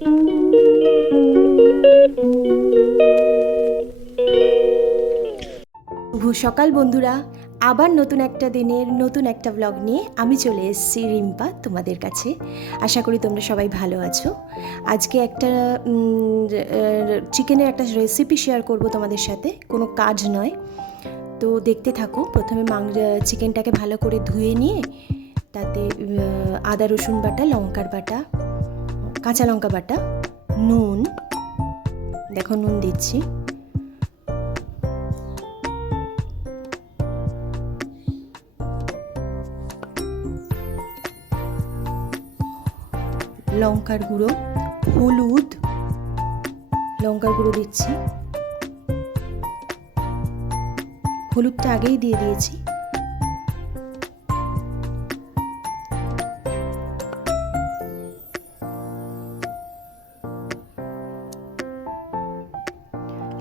শুভ সকাল বন্ধুরা, আবার নতুন একটা দিনের নতুন একটা ব্লগ নিয়ে আমি চলে এসেছি রিম্পা তোমাদের কাছে। আশা করি তোমরা সবাই ভালো আছো। আজকে একটা চিকেনের একটা রেসিপি শেয়ার করব তোমাদের সাথে, কোনো কাজ নয়। তো দেখতে থাকো। প্রথমে চিকেনটাকে ভালো করে ধুয়ে নিয়ে তাতে আদা রসুন বাটা, লঙ্কার বাটা, কাঁচা লঙ্কা বাটা, নুন, দেখো নুন দিচ্ছি, লঙ্কার গুঁড়ো, হলুদ, লঙ্কার গুঁড়ো দিচ্ছি, হলুদটা আগেই দিয়ে দিয়েছি,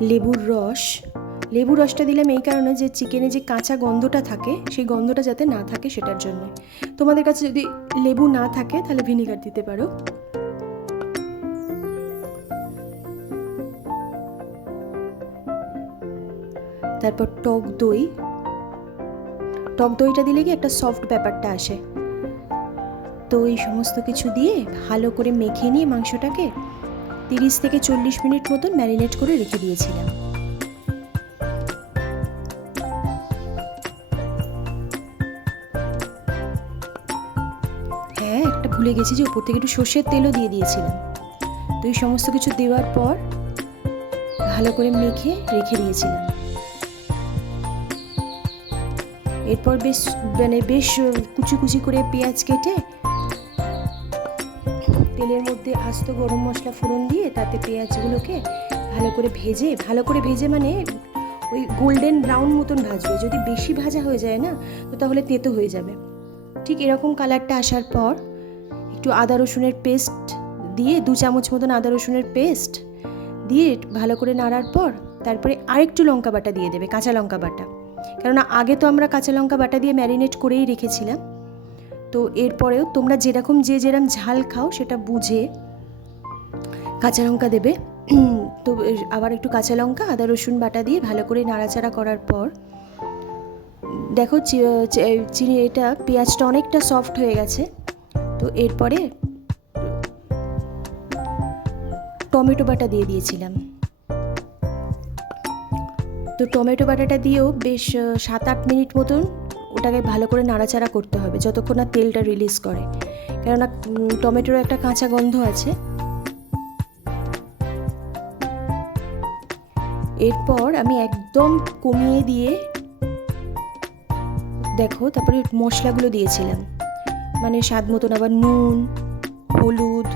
লেবুর রস। লেবুর রসটা দিলাম এই কারণে যে চিকেনে যে কাঁচা গন্ধটা থাকে সেই গন্ধটা যাতে না থাকে সেটার জন্য। তোমাদের কাছে যদি লেবু না থাকে তাহলে ভিনিগার দিতে পারো। তারপর টক দই। টক দইটা দিলে কি একটা সফট ব্যাপারটা আসে। তো এই সমস্ত কিছু দিয়ে ভালো করে মেখে নিয়ে মাংসটাকে 30 থেকে 40 মিনিট মতন ম্যারিনেট করে রেখে দিয়েছিলাম। হ্যাঁ, একটা ভুলে গেছি যে উপর থেকে একটু সর্ষের তেলও দিয়ে দিয়েছিলাম। তো এই সমস্ত কিছু দেওয়ার পর ভালো করে মেখে রেখে দিয়েছিলাম। এরপর বেশ কুচি কুচি করে পেঁয়াজ কেটে তেলের মধ্যে আস্ত গরম মশলা ফোড়ন দিয়ে তাতে পেঁয়াজগুলোকে ভালো করে ভেজে মানে ওই গোল্ডেন ব্রাউন মতন ভাজবে। যদি বেশি ভাজা হয়ে যায় না তো তাহলে তেতো হয়ে যাবে। ঠিক এরকম কালারটা আসার পর একটু আদা রসুনের পেস্ট দিয়ে 2 চামচ মতন আদা রসুনের পেস্ট দিয়ে ভালো করে নাড়ার পর তারপরে আরেকটু লঙ্কা বাটা দিয়ে দেবে, কাঁচা লঙ্কা বাটা। কেননা আগে তো আমরা কাঁচা লঙ্কা বাটা দিয়ে ম্যারিনেট করেই রেখেছিলাম। তো এরপরেও তোমরা যেরকম ঝাল খাও সেটা বুঝে কাঁচা লঙ্কা দেবে। তো আবার একটু কাঁচা লঙ্কা আদা রসুন বাটা দিয়ে ভালো করে নাড়াচাড়া করার পর দেখো এটা পেঁয়াজটা অনেকটা সফট হয়ে গেছে। তো এরপরে টমেটো বাটা দিয়ে দিয়েছিলাম। তো টমেটো বাটাটা দিয়েও বেশ 7-8 মিনিট মতন ওটাকে ভালো করে নাড়াচাড়া করতে হবে যতক্ষণ না তেলটা রিলিজ করে, কেননা টমেটোর একটা কাঁচা গন্ধ আছে। এরপর আমি একদম কমিয়ে দিয়ে দেখো তারপরে মশলাগুলো দিয়েছিলাম, মানে স্বাদ মতন আবার নুন, হলুদ,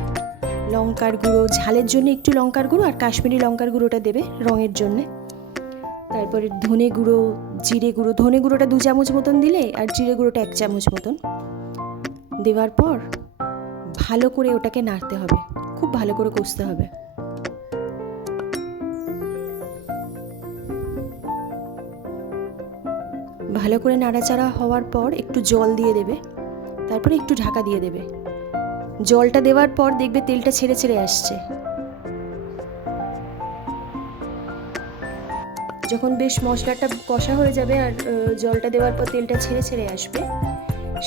লঙ্কার গুঁড়ো, ঝালের জন্য একটু লঙ্কার গুঁড়ো আর কাশ্মীরি লঙ্কার গুঁড়োটা দেবে রঙের জন্যে। তারপরে ধনে গুঁড়ো, জিরে গুঁড়ো, ধনে গুঁড়োটা 2 চামচ মতন দিলে আর জিরে গুঁড়োটা 1 চামচ মতন দেওয়ার পর ভালো করে ওটাকে নাড়তে হবে, খুব ভালো করে কষতে হবে। ভালো করে নাড়াচাড়া হওয়ার পর একটু জল দিয়ে দেবে, তারপরে একটু ঢাকা দিয়ে দেবে। জলটা দেওয়ার পর দেখবে তেলটা ছেড়ে ছেড়ে আসছে। যখন বেশ মশলাটা কষা হয়ে যাবে আর জলটা দেওয়ার পর তেলটা ছেড়ে ছেড়ে আসবে,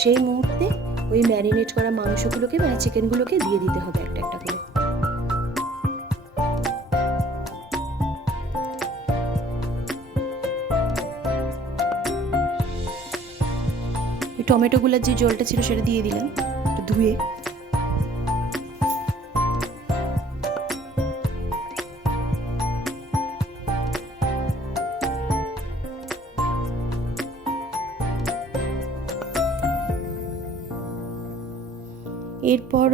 সেই মুহূর্তে ওই ম্যারিনেট করা মাংসগুলোকে মানে চিকেনগুলোকে দিয়ে দিতে হবে একটা একটা করে। ওই টমেটোগুলোর যে জলটা ছিল সেটা দিয়ে দিলাম ধুয়ে। এরপর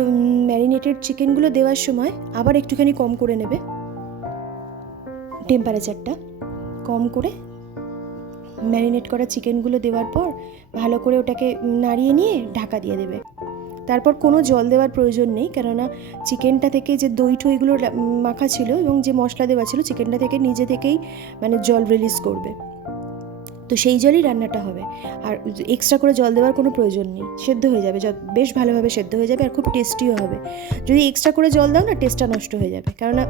ম্যারিনেটেড চিকেনগুলো দেওয়ার সময় আবার একটুখানি কম করে নেবে, টেম্পারেচারটা কম করে ম্যারিনেট করা চিকেনগুলো দেওয়ার পর ভালো করে ওটাকে নাড়িয়ে নিয়ে ঢাকা দিয়ে দেবে। তারপর কোনো জল দেওয়ার প্রয়োজন নেই, কেননা চিকেনটা থেকে যে দই টইগুলো মাখা ছিল এবং যে মশলা দেওয়া ছিল চিকেনটা থেকে নিজে থেকেই মানে জল রিলিজ করবে। তো তো সেই জলই রান্নাটা হবে, আর এক্সট্রা করে জল দেওয়ার কোনো প্রয়োজন নেই, সেদ্ধ হয়ে যাবে, বেশ ভালোভাবে সেদ্ধ হয়ে যাবে আর খুব টেস্টিও হবে। যদি এক্সট্রা করে জল দাও না, টেস্টটা নষ্ট হয়ে যাবে, কেননা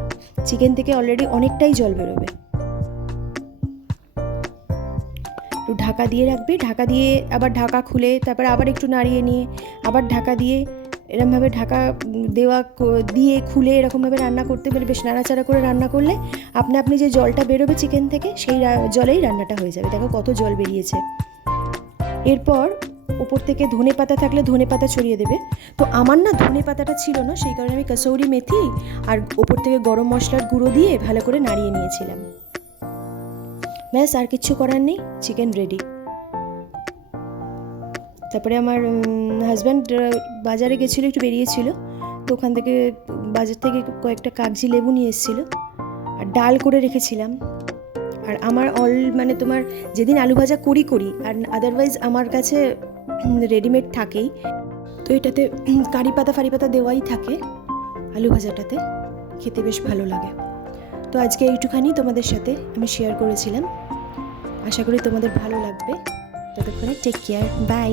চিকেন থেকে অলরেডি অনেকটাই জল বেরোবে। একটু ঢাকা দিয়ে রাখবে, ঢাকা দিয়ে আবার ঢাকা খুলে তারপরে আবার একটু নাড়িয়ে নিয়ে আবার ঢাকা দিয়ে এরকমভাবে ঢাকা দিয়ে খুলে এরকমভাবে রান্না করতে, মানে বেশ নাড়াচাড়া করে রান্না করলে আপনি যে জলটা বেরোবে চিকেন থেকে সেই জলেই রান্নাটা হয়ে যাবে। দেখো কত জল বেরিয়েছে। এরপর ওপর থেকে ধনে পাতা থাকলে ধনে পাতা ছড়িয়ে দেবে। তো আমার না ধনে পাতাটা ছিল না, সেই কারণে আমি কসৌরি মেথি আর ওপর থেকে গরম মশলার গুঁড়ো দিয়ে ভালো করে নাড়িয়ে নিয়েছিলাম। ব্যাস, আর কিচ্ছু করার নেই, চিকেন রেডি। তারপরে আমার হাজব্যান্ড বাজারে গেছিলো, একটু বেরিয়েছিল, তো ওখান থেকে বাজার থেকে কয়েকটা কাগজি লেবু নিয়ে এসেছিলো আর ডাল করে রেখেছিলাম। আর আমার মানে তোমার যেদিন আলু ভাজা করি আর আদারওয়াইজ আমার কাছে রেডিমেড থাকেই, তো এটাতে কারি পাতা ফারি পাতা দেওয়াই থাকে, আলু ভাজাটাতে খেতে বেশ ভালো লাগে। তো আজকে এইটুখানি তোমাদের সাথে আমি শেয়ার করেছিলাম, আশা করি তোমাদের ভালো লাগবে। ততক্ষণে টেক কেয়ার, বাই।